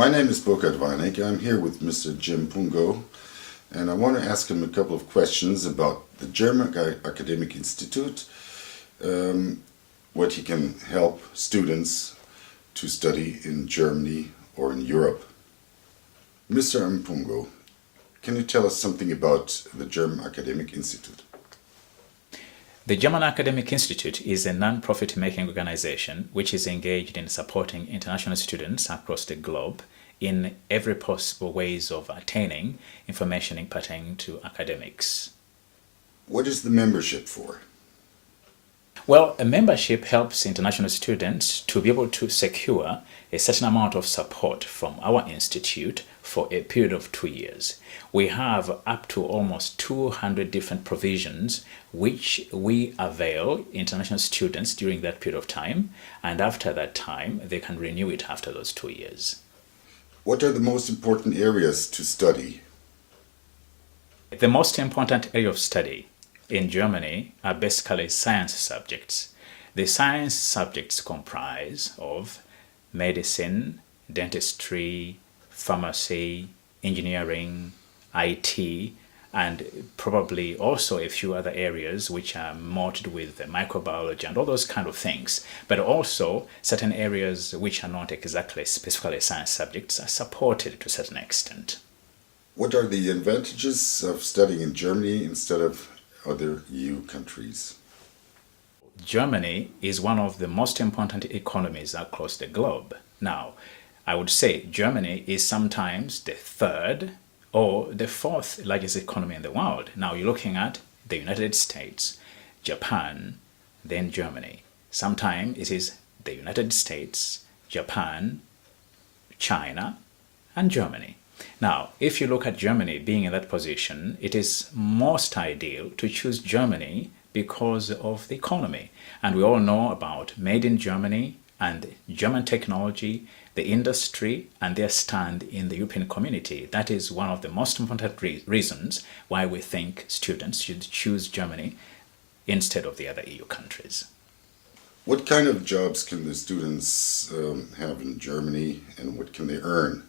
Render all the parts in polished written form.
My name is Godfrey. I'm here with Mr. Mpungu, and I want to ask him a couple of questions about the German Academic Institute, what he can help students to study in Germany or in Europe. Mr. Mpungu, can you tell us something about the German Academic Institute? The German Academic Institute is a non-profit making organization which is engaged in supporting international students across the globe in every possible ways of attaining information pertaining to academics. What is the membership for? Well, a membership helps international students to be able to secure a certain amount of support from our institute for a period of 2 years. We have up to almost 200 different provisions which we avail international students during that period of time, and after that time they can renew it after those 2 years. What are the most important areas to study? The most important area of study in Germany are basically science subjects. The science subjects comprise of medicine, dentistry, pharmacy, engineering, IT, and probably also a few other areas which are more to do with microbiology and all those kind of things. But also certain areas which are not exactly specifically science subjects are supported to a certain extent. What are the advantages of studying in Germany instead of other EU countries? Germany is one of the most important economies across the globe. Now, I would say Germany is sometimes the third or the fourth largest economy in the world. Now you're looking at the United States, Japan, then Germany. Sometimes it is the United States, Japan, China, and Germany. Now, if you look at Germany being in that position, it is most ideal to choose Germany because of the economy. And we all know about Made in Germany and German technology, the industry, and their stand in the European community. That is one of the most important reasons why we think students should choose Germany instead of the other EU countries. What kind of jobs can the students have in Germany, and what can they earn?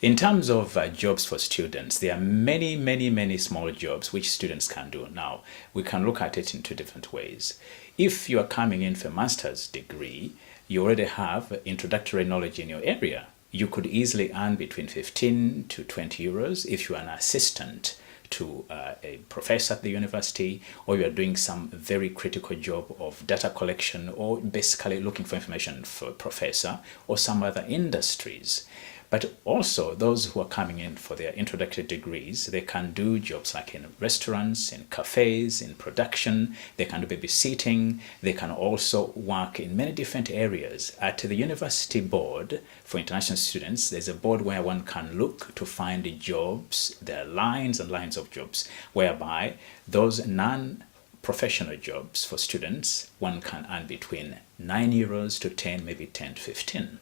In terms of jobs for students, there are many small jobs which students can do. Now, we can look at it in two different ways. If you are coming in for a master's degree, you already have introductory knowledge in your area. You could easily earn between 15 to 20 euros if you are an assistant to a professor at the university, or you are doing some very critical job of data collection, or basically looking for information for a professor or some other industries. But also those who are coming in for their introductory degrees, they can do jobs like in restaurants, in cafes, in production, they can do babysitting, they can also work in many different areas. At the university board for international students, there's a board where one can look to find the jobs. There are lines and lines of jobs whereby those non-professional jobs for students, one can earn between 9 euros to 10, maybe 10 to 15.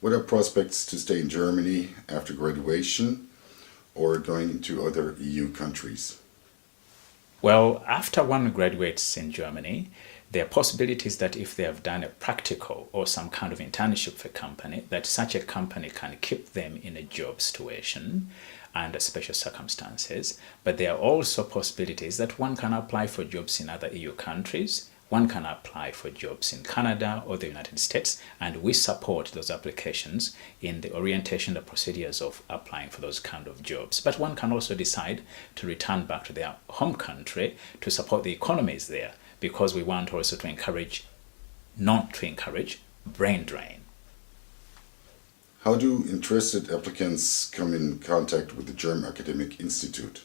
What are prospects to stay in Germany after graduation or going to other EU countries? Well, after one graduates in Germany, there are possibilities that if they have done a practical or some kind of internship for a company, that such a company can keep them in a job situation under special circumstances. But there are also possibilities that one can apply for jobs in other EU countries. One can apply for jobs in Canada or the United States, and we support those applications in the orientation, the procedures of applying for those kind of jobs. But one can also decide to return back to their home country to support the economies there, because we want also to encourage, not to encourage, brain drain. How do interested applicants come in contact with the German Academic Institute?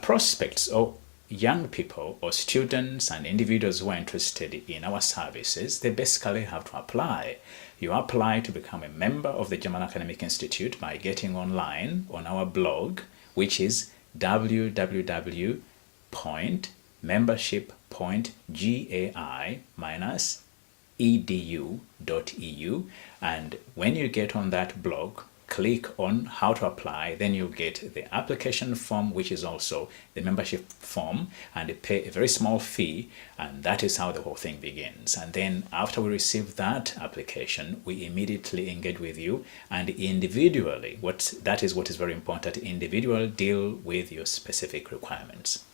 Prospects or young people or students and individuals who are interested in our services, they basically have to apply. You apply to become a member of the German Academic Institute by getting online on our blog, which is www.membership.gai-edu.eu. And when you get on that blog, click on how to apply, then you get the application form, which is also the membership form, and you pay a very small fee, and that is how the whole thing begins. And then after we receive that application, we immediately engage with you and individually, that is what is very important, individual deal with your specific requirements.